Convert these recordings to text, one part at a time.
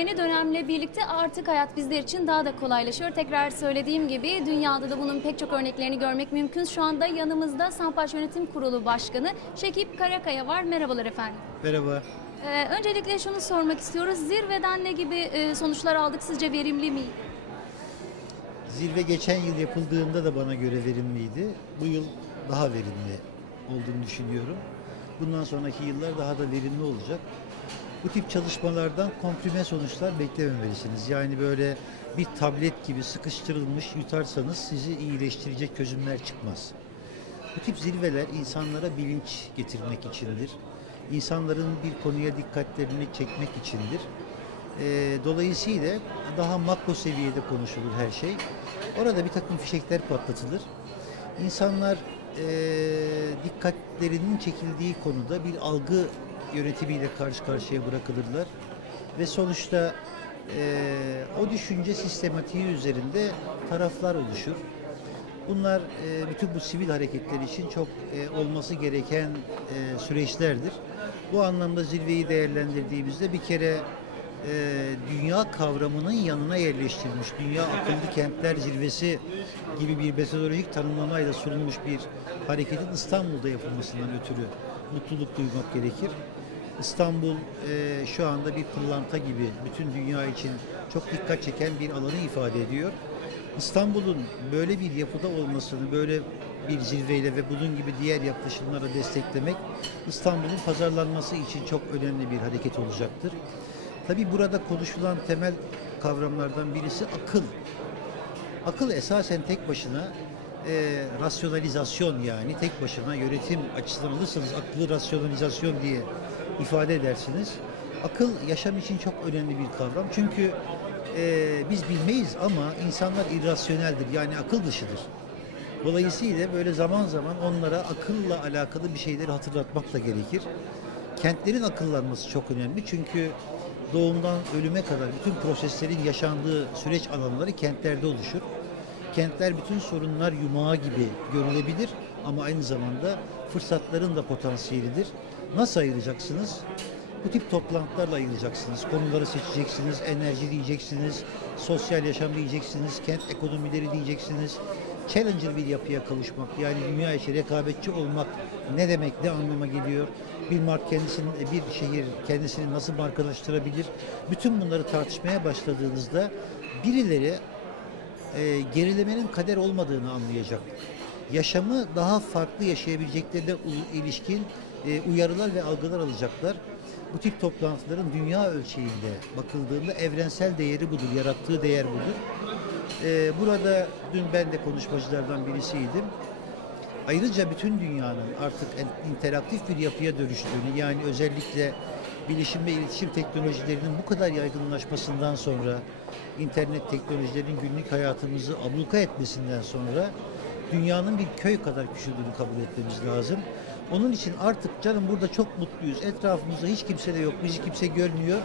Yeni dönemle birlikte artık hayat bizler için daha da kolaylaşıyor. Tekrar söylediğim gibi dünyada da bunun pek çok örneklerini görmek mümkün. Şu anda yanımızda Sampaş Yönetim Kurulu Başkanı Şekip Karakaya var. Merhabalar efendim. Merhaba. Ee, öncelikle şunu sormak istiyoruz. Zirveden ne gibi e, sonuçlar aldık? Sizce verimli mi? Zirve geçen yıl yapıldığında da bana göre verimliydi. Bu yıl daha verimli olduğunu düşünüyorum. Bundan sonraki yıllar daha da verimli olacak. Bu tip çalışmalardan komprime sonuçlar beklememelisiniz. Yani böyle bir tablet gibi sıkıştırılmış yutarsanız sizi iyileştirecek çözümler çıkmaz. Bu tip zirveler insanlara bilinç getirmek içindir. İnsanların bir konuya dikkatlerini çekmek içindir. Ee, dolayısıyla daha makro seviyede konuşulur her şey. Orada bir takım fişekler patlatılır. İnsanlar eee, dikkatlerinin çekildiği konuda bir algı yönetimiyle karşı karşıya bırakılırlar. Ve sonuçta eee, o düşünce sistematiği üzerinde taraflar oluşur. Bunlar e, bütün bu sivil hareketler için çok e, olması gereken e, süreçlerdir. Bu anlamda zirveyi değerlendirdiğimizde bir kere e, dünya kavramının yanına yerleştirilmiş, Dünya Akıllı Kentler Zirvesi gibi bir metodolojik tanımlamayla sunulmuş bir hareketin İstanbul'da yapılmasından ötürü mutluluk duymak gerekir. İstanbul e, şu anda bir pırlanta gibi bütün dünya için çok dikkat çeken bir alanı ifade ediyor. İstanbul'un böyle bir yapıda olmasını, böyle bir zirveyle ve bunun gibi diğer yaklaşımlara desteklemek İstanbul'un pazarlanması için çok önemli bir hareket olacaktır. Tabi burada konuşulan temel kavramlardan birisi akıl. Akıl esasen tek başına e, rasyonalizasyon yani tek başına yönetim açısından alırsanız akıllı rasyonalizasyon diye ifade edersiniz. Akıl yaşam için çok önemli bir kavram. Çünkü e, biz bilmeyiz ama insanlar irrasyoneldir yani akıl dışıdır. Dolayısıyla böyle zaman zaman onlara akılla alakalı bir şeyleri hatırlatmak da gerekir. Kentlerin akıllanması çok önemli çünkü doğumdan ölüme kadar bütün proseslerin yaşandığı süreç alanları kentlerde oluşur. Kentler bütün sorunlar yumağı gibi görülebilir ama aynı zamanda fırsatların da potansiyelidir. Nasıl ayıracaksınız? Bu tip toplantılarla ayıracaksınız. Konuları seçeceksiniz, enerji diyeceksiniz, sosyal yaşam diyeceksiniz, kent ekonomileri diyeceksiniz. Challenger bir yapıya kavuşmak, yani dünya içi rekabetçi olmak ne demek, ne anlama geliyor? Bir mark kendisinin, bir şehir kendisini nasıl markalaştırabilir? Bütün bunları tartışmaya başladığınızda birileri e, gerilemenin kader olmadığını anlayacak. Yaşamı daha farklı yaşayabileceklerine ilişkin e, uyarılar ve algılar alacaklar. Bu tip toplantıların dünya ölçeğinde bakıldığında evrensel değeri budur, yarattığı değer budur. E, burada dün ben de konuşmacılardan birisiydim. Ayrıca bütün dünyanın artık interaktif bir yapıya dönüştüğünü yani özellikle bilişim ve iletişim teknolojilerinin bu kadar yaygınlaşmasından sonra internet teknolojilerinin günlük hayatımızı abluka etmesinden sonra dünyanın bir köy kadar küçüldüğünü kabul etmemiz lazım. Onun için artık canım burada çok mutluyuz. Etrafımızda hiç kimse de yok. Bizi kimse görmüyor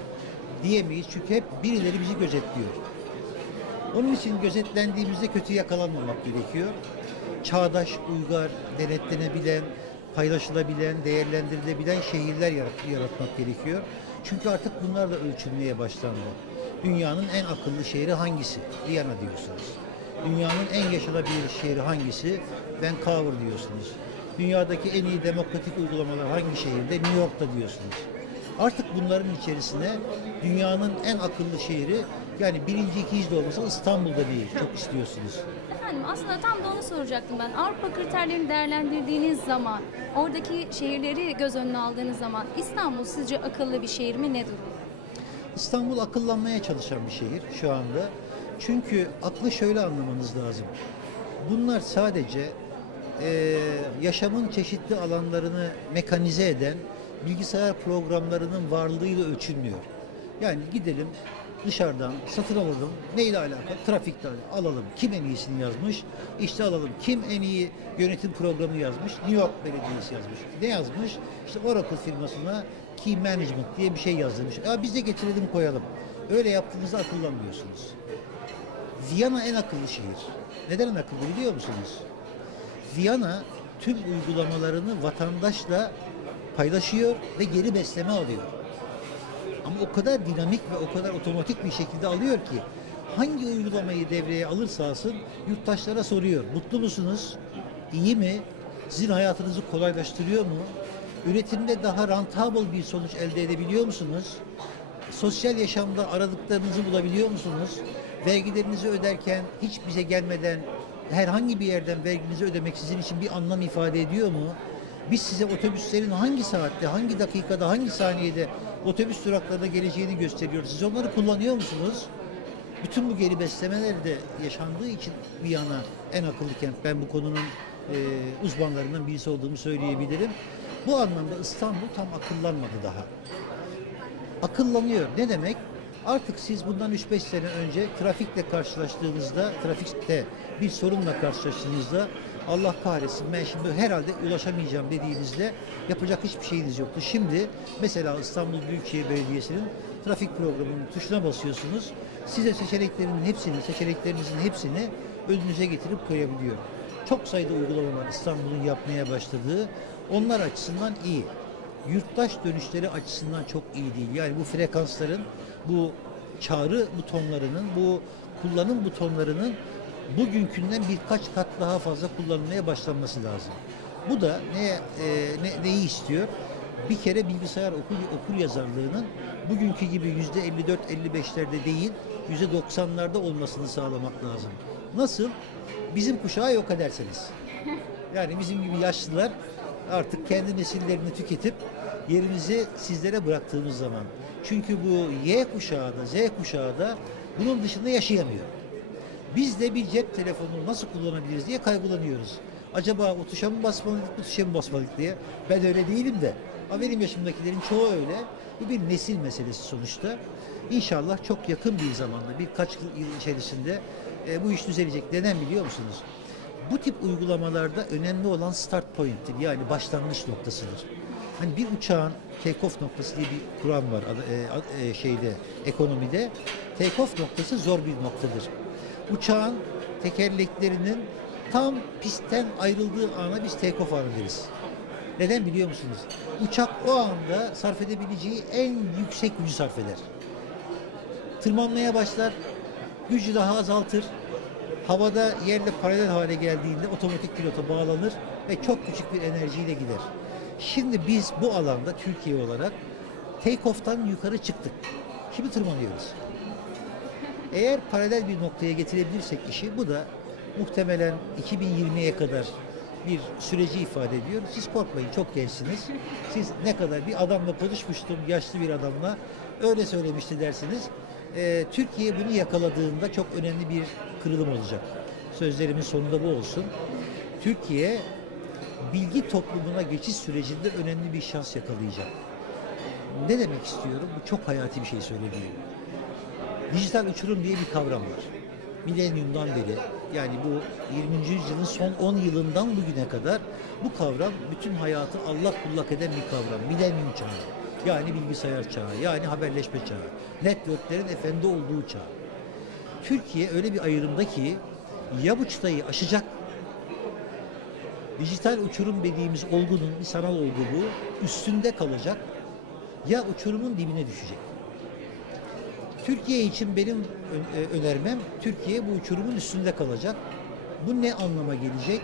diyemeyiz. Çünkü hep birileri bizi gözetliyor. Onun için gözetlendiğimizde kötü yakalanmamak gerekiyor. Çağdaş, uygar, denetlenebilen, paylaşılabilen, değerlendirilebilen şehirler yarat- yaratmak gerekiyor. Çünkü artık bunlar da ölçülmeye başlandı. Dünyanın en akıllı şehri hangisi? Viyana diyorsunuz. Dünyanın en yaşanabilir şehri hangisi? Vancouver diyorsunuz. Dünyadaki en iyi demokratik uygulamalar hangi şehirde? New York'ta diyorsunuz. Artık bunların içerisine dünyanın en akıllı şehri yani birinci ikinci de olmasa İstanbul'da değil. Çok istiyorsunuz. Efendim aslında tam da onu soracaktım ben. Avrupa kriterlerini değerlendirdiğiniz zaman, oradaki şehirleri göz önüne aldığınız zaman İstanbul sizce akıllı bir şehir mi? Ne durum? İstanbul akıllanmaya çalışan bir şehir şu anda. Çünkü aklı şöyle anlamanız lazım. Bunlar sadece eee, yaşamın çeşitli alanlarını mekanize eden bilgisayar programlarının varlığıyla ölçülmüyor. Yani gidelim dışarıdan satın alalım. Neyle alakalı? Trafikte alalım. Kim en iyisini yazmış? İşte alalım. Kim en iyi yönetim programı yazmış? New York Belediyesi yazmış. Ne yazmış? İşte Oracle firmasına Key Management diye bir şey yazdırmış. Ya biz de getirelim koyalım. Öyle yaptığınızda akıllanmıyorsunuz. Viyana en akıllı şehir. Neden en akıllı biliyor musunuz? Viyana tüm uygulamalarını vatandaşla paylaşıyor ve geri besleme alıyor. Ama o kadar dinamik ve o kadar otomatik bir şekilde alıyor ki hangi uygulamayı devreye alırsa alsın yurttaşlara soruyor. Mutlu musunuz? İyi mi? Sizin hayatınızı kolaylaştırıyor mu? Üretimde daha rentable bir sonuç elde edebiliyor musunuz? Sosyal yaşamda aradıklarınızı bulabiliyor musunuz? Vergilerinizi öderken hiç bize gelmeden herhangi bir yerden verginizi ödemek sizin için bir anlam ifade ediyor mu? Biz size otobüslerin hangi saatte, hangi dakikada, hangi saniyede otobüs duraklarına geleceğini gösteriyoruz. Siz onları kullanıyor musunuz? Bütün bu geri beslemeler de yaşandığı için bir yana en akıllı kent. Ben bu konunun e, uzmanlarından birisi olduğumu söyleyebilirim. Bu anlamda İstanbul tam akıllanmadı daha akıllanıyor. Ne demek? Artık siz bundan 3-5 sene önce trafikle karşılaştığınızda, trafikte bir sorunla karşılaştığınızda Allah kahretsin ben şimdi herhalde ulaşamayacağım dediğinizde yapacak hiçbir şeyiniz yoktu. Şimdi mesela İstanbul Büyükşehir Belediyesi'nin trafik programının tuşuna basıyorsunuz. Size seçeneklerin hepsini, seçeneklerinizin hepsini önünüze getirip koyabiliyor. Çok sayıda uygulama var İstanbul'un yapmaya başladığı. Onlar açısından iyi yurttaş dönüşleri açısından çok iyi değil. Yani bu frekansların, bu çağrı butonlarının, bu kullanım butonlarının bugünkünden birkaç kat daha fazla kullanılmaya başlanması lazım. Bu da ne, e, ne neyi istiyor? Bir kere bilgisayar okur, okur yazarlığının bugünkü gibi yüzde 54-55'lerde değil, yüzde 90'larda olmasını sağlamak lazım. Nasıl? Bizim kuşağı yok ederseniz. Yani bizim gibi yaşlılar artık kendi nesillerini tüketip yerimizi sizlere bıraktığımız zaman. Çünkü bu Y kuşağı da Z kuşağı da bunun dışında yaşayamıyor. Biz de bir cep telefonunu nasıl kullanabiliriz diye kaygılanıyoruz. Acaba o tuşa mı basmalıydık, bu tuşa mı basmalıydık diye. Ben öyle değilim de. Ama benim yaşımdakilerin çoğu öyle. Bu bir nesil meselesi sonuçta. İnşallah çok yakın bir zamanda, birkaç yıl içerisinde e, bu iş düzelecek. Neden biliyor musunuz? Bu tip uygulamalarda önemli olan start point'tir. Yani başlangıç noktasıdır. Hani bir uçağın take-off noktası diye bir kuram var e, e, şeyde ekonomide. Take-off noktası zor bir noktadır. Uçağın tekerleklerinin tam pistten ayrıldığı ana biz take-off anı deriz. Neden biliyor musunuz? Uçak o anda sarf edebileceği en yüksek gücü sarf eder. Tırmanmaya başlar, gücü daha azaltır. Havada yerle paralel hale geldiğinde otomatik pilota bağlanır ve çok küçük bir enerjiyle gider. Şimdi biz bu alanda Türkiye olarak take-off'tan yukarı çıktık. Şimdi tırmanıyoruz. Eğer paralel bir noktaya getirebilirsek işi bu da muhtemelen 2020'ye kadar bir süreci ifade ediyor. Siz korkmayın çok gençsiniz. Siz ne kadar bir adamla konuşmuştum, yaşlı bir adamla öyle söylemişti dersiniz. Ee, Türkiye bunu yakaladığında çok önemli bir kırılım olacak. Sözlerimin sonunda bu olsun. Türkiye bilgi toplumuna geçiş sürecinde önemli bir şans yakalayacak. Ne demek istiyorum? Bu çok hayati bir şey söylediğim. Dijital uçurum diye bir kavram var. Milenyumdan beri yani bu 20. yüzyılın son 10 yılından bugüne kadar bu kavram bütün hayatı allak bullak eden bir kavram. Milenyum çağı. Yani bilgisayar çağı, yani haberleşme çağı. Networklerin efendi olduğu çağ. Türkiye öyle bir ayrımda ki ya bu çıtayı aşacak dijital uçurum dediğimiz olgunun bir sanal olgu bu üstünde kalacak ya uçurumun dibine düşecek. Türkiye için benim e, önermem Türkiye bu uçurumun üstünde kalacak. Bu ne anlama gelecek?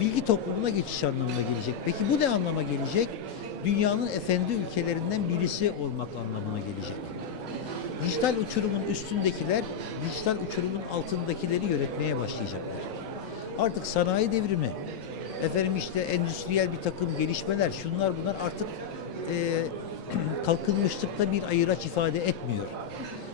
Bilgi toplumuna geçiş anlamına gelecek. Peki bu ne anlama gelecek? Dünyanın efendi ülkelerinden birisi olmak anlamına gelecek. Dijital uçurumun üstündekiler, dijital uçurumun altındakileri yönetmeye başlayacaklar. Artık sanayi devrimi, efendim işte endüstriyel bir takım gelişmeler, şunlar bunlar artık e, kalkınmışlıkta bir ayıraç ifade etmiyor.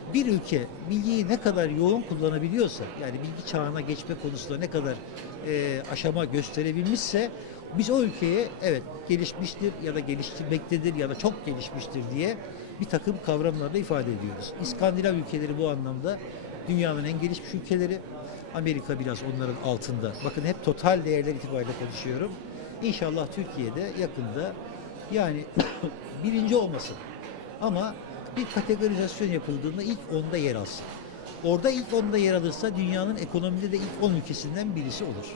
Bir ülke bilgiyi ne kadar yoğun kullanabiliyorsa, yani bilgi çağına geçme konusunda ne kadar e, aşama gösterebilmişse, biz o ülkeye evet gelişmiştir ya da geliştirmektedir ya da çok gelişmiştir diye bir takım kavramlarla ifade ediyoruz. İskandinav ülkeleri bu anlamda dünyanın en gelişmiş ülkeleri. Amerika biraz onların altında. Bakın hep total değerler itibariyle konuşuyorum. İnşallah Türkiye'de yakında yani birinci olmasın. Ama bir kategorizasyon yapıldığında ilk onda yer alsın. Orada ilk onda yer alırsa dünyanın ekonomide de ilk 10 ülkesinden birisi olur.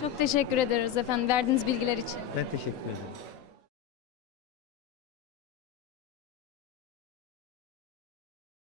Çok teşekkür ederiz efendim verdiğiniz bilgiler için. Ben teşekkür ederim.